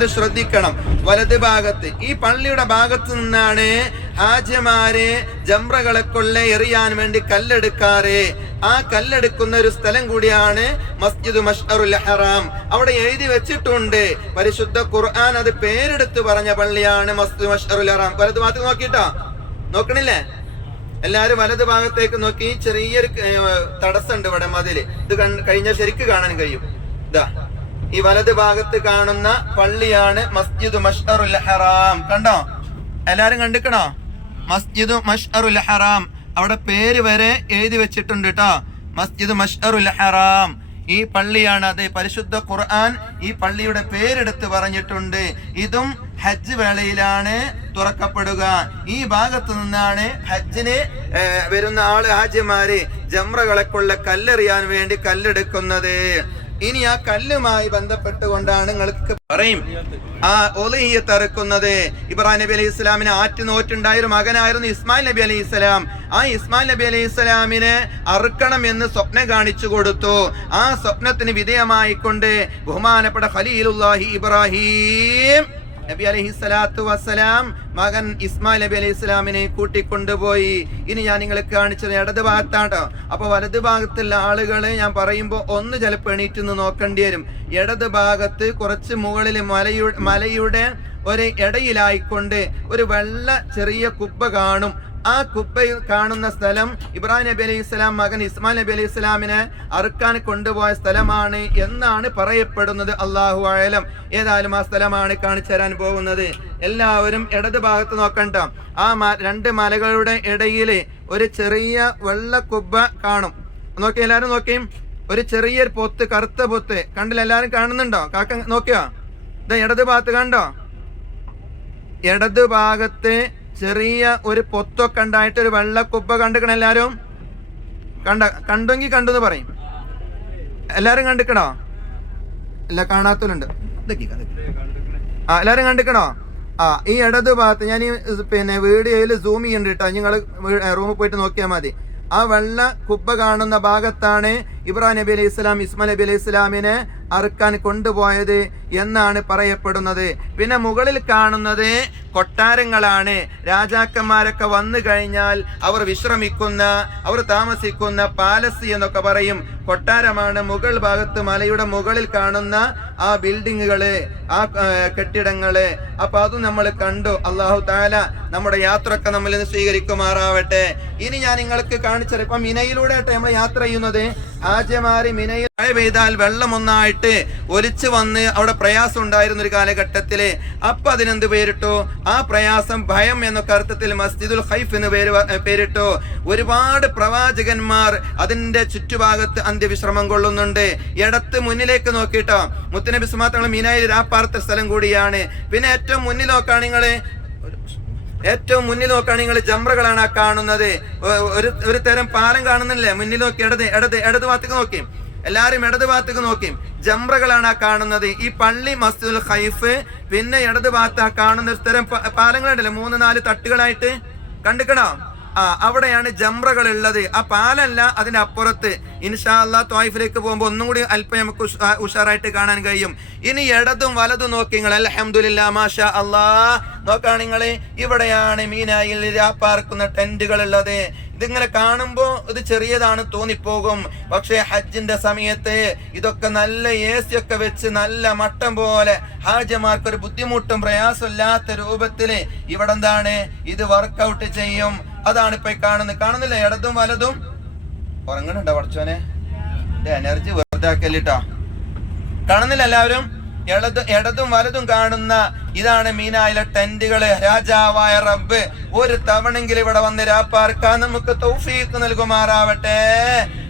എല്ലാരും ശ്രദ്ധിക്കണം. വലത് ഭാഗത്ത് ഈ പള്ളിയുടെ ഭാഗത്ത് നിന്നാണ് ഹാജിമാര് ജംറകളെ കൊള്ള എറിയാൻ വേണ്ടി കല്ലെടുക്കാറ്. ആ കല്ലെടുക്കുന്ന ഒരു സ്ഥലം കൂടിയാണ് മസ്ജിദ് മഷ്അറുൽ ഹറാം. അവിടെ എഴുതി വെച്ചിട്ടുണ്ട്, പരിശുദ്ധ ഖുർആൻ അത് പേരെടുത്ത് പറഞ്ഞ പള്ളിയാണ് മസ്ജിദ് മഷ്അറുൽ ഹറാം. വലത് ഭാഗത്ത് നോക്കിട്ടോ, നോക്കണില്ലേ? എല്ലാരും വലത് ഭാഗത്തേക്ക് നോക്കി. ചെറിയൊരു തടസ്സമുണ്ട് ഇവിടെ, മതില്. ഇത് കഴിഞ്ഞാൽ ശരിക്ക് കാണാൻ കഴിയും. ഇതാ ഈ വലത് ഭാഗത്ത് കാണുന്ന പള്ളിയാണ് മസ്ജിദ് മഷ്അറുൽ ഹറാം. കണ്ടോ? എല്ലാരും കണ്ടിക്കണോ? മസ്ജിദ് മഷ്അറുൽ ഹറാം. അവിടെ പേര് വരെ എഴുതി വെച്ചിട്ടുണ്ട് കേട്ടോ, മസ്ജിദ് മഷ്അറുൽ ഹറാം. ഈ പള്ളിയാണ് അത്. പരിശുദ്ധ ഖുർആൻ ഈ പള്ളിയുടെ പേരെടുത്ത് പറഞ്ഞിട്ടുണ്ട്. ഇതും ഹജ്ജ് വേളയിലാണ് തുറക്കപ്പെടുക. ഈ ഭാഗത്ത് നിന്നാണ് ഹജ്ജിന് വരുന്ന ഹാജിമാര് ജംറകളെ കൊള്ള കല്ലെറിയാൻ വേണ്ടി കല്ലെടുക്കുന്നത്. ഇനി ആ കല്ലുമായി ബന്ധപ്പെട്ടുകൊണ്ടാണ് നിങ്ങൾക്ക് പറയും ആ ഒളിഹിയത്ത് അറുക്കുന്നത്. ഇബ്രാഹിം നബി അലൈഹി ഇസ്ലാമിന് ആറ്റുനോറ്റുണ്ടായ ഒരു മകനായിരുന്നു ഇസ്മായിൽ നബി അലൈഹി ഇസ്ലാം. ആ ഇസ്മായിൽ നബി അലൈഹി ഇസ്ലാമിനെ അറുക്കണം എന്ന് സ്വപ്നം കാണിച്ചു കൊടുത്തു. ആ സ്വപ്നത്തിന് വിധേയമായിക്കൊണ്ട് ബഹുമാനപ്പെട്ട ഖലീലുല്ലാഹി ഇബ്രാഹിം നബി അലൈഹി സ്വലാത്തു വസ്സലാം മകൻ ഇസ്മായിൽ നബി അലൈഹി ഇസ്ലാമിനെ കൂട്ടിക്കൊണ്ടുപോയി. ഇനി ഞാൻ നിങ്ങളെ കാണിച്ചത് ഇടത് ഭാഗത്താട്ടോ. അപ്പൊ വലത് ഭാഗത്തുള്ള ആളുകളെ ഞാൻ പറയുമ്പോൾ ഒന്ന് ചിലപ്പോൾ എണീറ്റ് നോക്കേണ്ടി വരും. ഇടത് ഭാഗത്ത് കുറച്ച് മുകളിൽ മലയുടെ ഒരു ഇടയിലായിക്കൊണ്ട് ഒരു വെള്ള ചെറിയ കുബ്ബ കാണും. ആ കുബ്ബയിൽ കാണുന്ന സ്ഥലം ഇബ്രാഹിം നബി അലൈഹി സ്വലാം മകൻ ഇസ്മായിൽ നബി അലൈഹി സ്വലാമിനെ അറുക്കാൻ കൊണ്ടുപോയ സ്ഥലമാണ് എന്നാണ് പറയപ്പെടുന്നത്. അല്ലാഹു അഅലം. ഏതായാലും ആ സ്ഥലമാണ് കാണിച്ചു തരാൻ പോകുന്നത്. എല്ലാവരും ഇടത് ഭാഗത്ത് നോക്കണ്ട. ആ രണ്ട് മലകളുടെ ഇടയിൽ ഒരു ചെറിയ വെള്ള കുബ്ബ കാണും. നോക്കി, എല്ലാരും നോക്കിയും. ഒരു ചെറിയൊരു പൊത്ത്, കറുത്ത പൊത്ത് കണ്ടില്ല? എല്ലാരും കാണുന്നുണ്ടോ? കാക്ക നോക്കിയോ? ഇത് ഇടത് ഭാഗത്ത് കണ്ടോ? ഇടത് ഭാഗത്ത് ചെറിയ ഒരു പൊത്തൊക്കെ ഉണ്ടായിട്ട് ഒരു വെള്ളക്കുബ്ബ കണ്ടിക്കണ? എല്ലാരും കണ്ടെങ്കിൽ കണ്ടു എന്ന് പറയും. എല്ലാരും കണ്ടിക്കണോ? അല്ല, കാണാത്തവരുണ്ട്. എല്ലാരും കണ്ടിക്കണോ? ഈ ഇടത് ഭാഗത്ത് ഞാൻ വീഡിയോയിൽ സൂം ചെയ്യുന്നുണ്ട് കേട്ടോ. നിങ്ങൾ റൂമിൽ പോയിട്ട് നോക്കിയാൽ മതി. ആ വെള്ള കുബ്ബ കാണുന്ന ഭാഗത്താണ് ഇബ്രാഹിം നബി അലൈഹി ഇസ്ലാം ഇസ്മായിൽ നബി അലൈഹി ഇസ്ലാമിനെ അറുക്കാൻ കൊണ്ടുപോയത് എന്നാണ് പറയപ്പെടുന്നത്. പിന്നെ മുകളിൽ കാണുന്നത് കൊട്ടാരങ്ങളാണ്. രാജാക്കന്മാരൊക്കെ വന്നു കഴിഞ്ഞാൽ അവർ വിശ്രമിക്കുന്ന, അവർ താമസിക്കുന്ന പാലസ് എന്നൊക്കെ പറയും. കൊട്ടാരമാണ് മുകൾ ഭാഗത്ത് മലയുടെ മുകളിൽ കാണുന്ന ആ ബിൽഡിങ്ങുകള്, ആ കെട്ടിടങ്ങള്. അപ്പൊ അതും നമ്മൾ കണ്ടു. അല്ലാഹു തആല നമ്മുടെ യാത്രയൊക്കെ നമ്മളിൽ നിന്ന് സ്വീകരിക്കുമാറാവട്ടെ. ഇനി ഞാൻ നിങ്ങൾക്ക് കാണിച്ചത്, ഇപ്പൊ മിനയിലൂടെ നമ്മൾ യാത്ര ചെയ്യുന്നത്. ഹാജിമാര് മിനയിൽ മഴ പെയ്താൽ വെള്ളം ഒന്നായിട്ട് ഒലിച്ചു വന്ന് അവിടെ പ്രയാസം ഉണ്ടായിരുന്ന ഒരു കാലഘട്ടത്തില്. അപ്പൊ അതിനെന്ത് പേരിട്ടു? ആ പ്രയാസം ഭയം എന്നൊക്കെ അർത്ഥത്തിൽ മസ്ജിദുൽ ഖൈഫ് എന്ന് പേരിട്ടു. ഒരുപാട് പ്രവാചകന്മാർ അതിന്റെ ചുറ്റുഭാഗത്ത് അന്ത്യവിശ്രമം കൊള്ളുന്നുണ്ട്. ഇടത്ത് മുന്നിലേക്ക് നോക്കിട്ടോ, മുത്തുനബി സുമാത്തങ്ങൾ മീനായിൽ രാപ്പാർത്ത സ്ഥലം കൂടിയാണ്. പിന്നെ ഏറ്റവും മുന്നിൽ നോക്കുകയാണെങ്കിൽ ജംറകളാണ് ആ കാണുന്നത്. ഒരു തരം പാലം കാണുന്നില്ലേ? മുന്നിൽ നോക്കി, ഇടത് ഭാഗത്തേക്ക് നോക്കി. എല്ലാരും ഇടത് ഭാഗത്തേക്ക് നോക്കി. ജംറകളാണ് ആ കാണുന്നത്. ഈ പള്ളി മസ്ജിദുൽ ഖൈഫ്. പിന്നെ ഇടത് ഭാഗത്ത് ആ കാണുന്ന ഒരു തരം പാലങ്ങളുണ്ടല്ലോ, 3-4 തട്ടുകളായിട്ട് കണ്ടിക്കണോ? അവിടെയാണ് ജംറകൾ ഉള്ളത്. ആ പാലല്ല, അതിന്റെ അപ്പുറത്ത്. ഇൻഷാ അല്ലാഹ് ത്വായിഫിലേക്ക് പോകുമ്പോൾ ഒന്നും കൂടി അല്പം നമുക്ക് ഉഷാറായിട്ട് കാണാൻ കഴിയും. ഇനി ഇടതും വലതും നോക്കി നിങ്ങൾ. അൽഹംദുലില്ലാ, മാഷാ അല്ലാഹ്. നോക്കുകയാണെങ്കിൽ ഇവിടെയാണ് മീനായിൽ രാപ്പാർക്കുന്ന ടെന്റുകൾ ഉള്ളത്. ഇതിങ്ങനെ കാണുമ്പോ ഇത് ചെറിയതാണ് തോന്നിപ്പോകും. പക്ഷെ ഹജ്ജിന്റെ സമയത്ത് ഇതൊക്കെ നല്ല AC ഒക്കെ വെച്ച് നല്ല മട്ടം പോലെ ഹാജിമാർക്ക് ഒരു ബുദ്ധിമുട്ടും പ്രയാസമില്ലാത്ത രൂപത്തില് ഇവിടെ എന്താണ് ഇത് വർക്കൗട്ട് ചെയ്യും. അതാണ് ഇപ്പൊ കാണുന്നില്ല? ഇടതും വലതും. ഉറങ്ങണുണ്ടോ പഠിച്ചോനെ? എനർജി വെറുതെ ആക്കല്ലിട്ടാ. കാണുന്നില്ല എല്ലാവരും? ഇടതും വലതും കാണുന്ന ഇതാണ് മീനായിലെ ടെന്റുകള്. രാജാവായ റബ്ബ് ഒരു തവണെങ്കിലും ഇവിടെ വന്ന് രാപ്പാർക്കാൻ നമുക്ക് തൗഫീഖ് നൽകുമാറാവട്ടെ.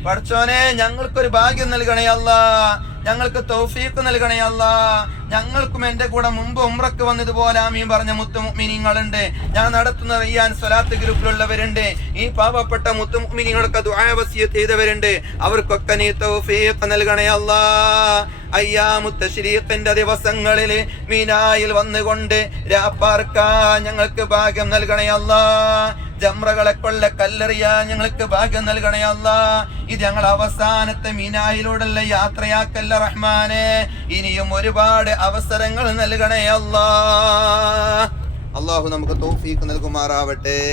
പഠിച്ചോനെ, ഞങ്ങൾക്കൊരു ഭാഗ്യം നൽകണേ അല്ലാഹ്, ഞങ്ങൾക്ക് തൗഫീഖ് നൽകണേ അല്ലാഹ്. ഞങ്ങൾക്കും എന്റെ കൂടെ മുമ്പ് ഉംറക്ക് വന്നതുപോലെ ആമീൻ പറഞ്ഞ മുത്തുമുഅ്മിനീങ്ങളുണ്ട്. ഞാൻ നടത്തുന്ന റയ്യാൻ സ്വലാത്ത് ഗ്രൂപ്പിലുള്ളവരുണ്ട്. ഈ പാവപ്പെട്ട മുത്തുമുഅ്മിനീങ്ങൾക്ക് ദുആ വസിയത്ത് ചെയ്തവരുണ്ട്. അവർക്കൊക്കെ നീ തൗഫീഖ് നൽകണേ അല്ലാഹ്. അയ്യാമു തശ്രീഖിന്റെ ദിവസങ്ങളിൽ മീനായിൽ വന്നുകൊണ്ട് രാപ്പാർക്കാൻ ഞങ്ങൾക്ക് ഭാഗ്യം നൽകണേ അല്ലാഹ്. ജംറകളെ കൊള്ള കല്ലെറിയാൻ ഞങ്ങൾക്ക് ഭാഗ്യം നൽകണേ അല്ലാ. ഇത് ഞങ്ങൾ അവസാനത്തെ മിനായിലൂടെയുള്ള യാത്രയാക്കല്ല റഹ്മാനെ. ഇനിയും ഒരുപാട് അവസരങ്ങൾ നൽകണേ അല്ലാ. അള്ളാഹു നമുക്ക് തൗഫീഖ് നൽകുമാറാവട്ടെ.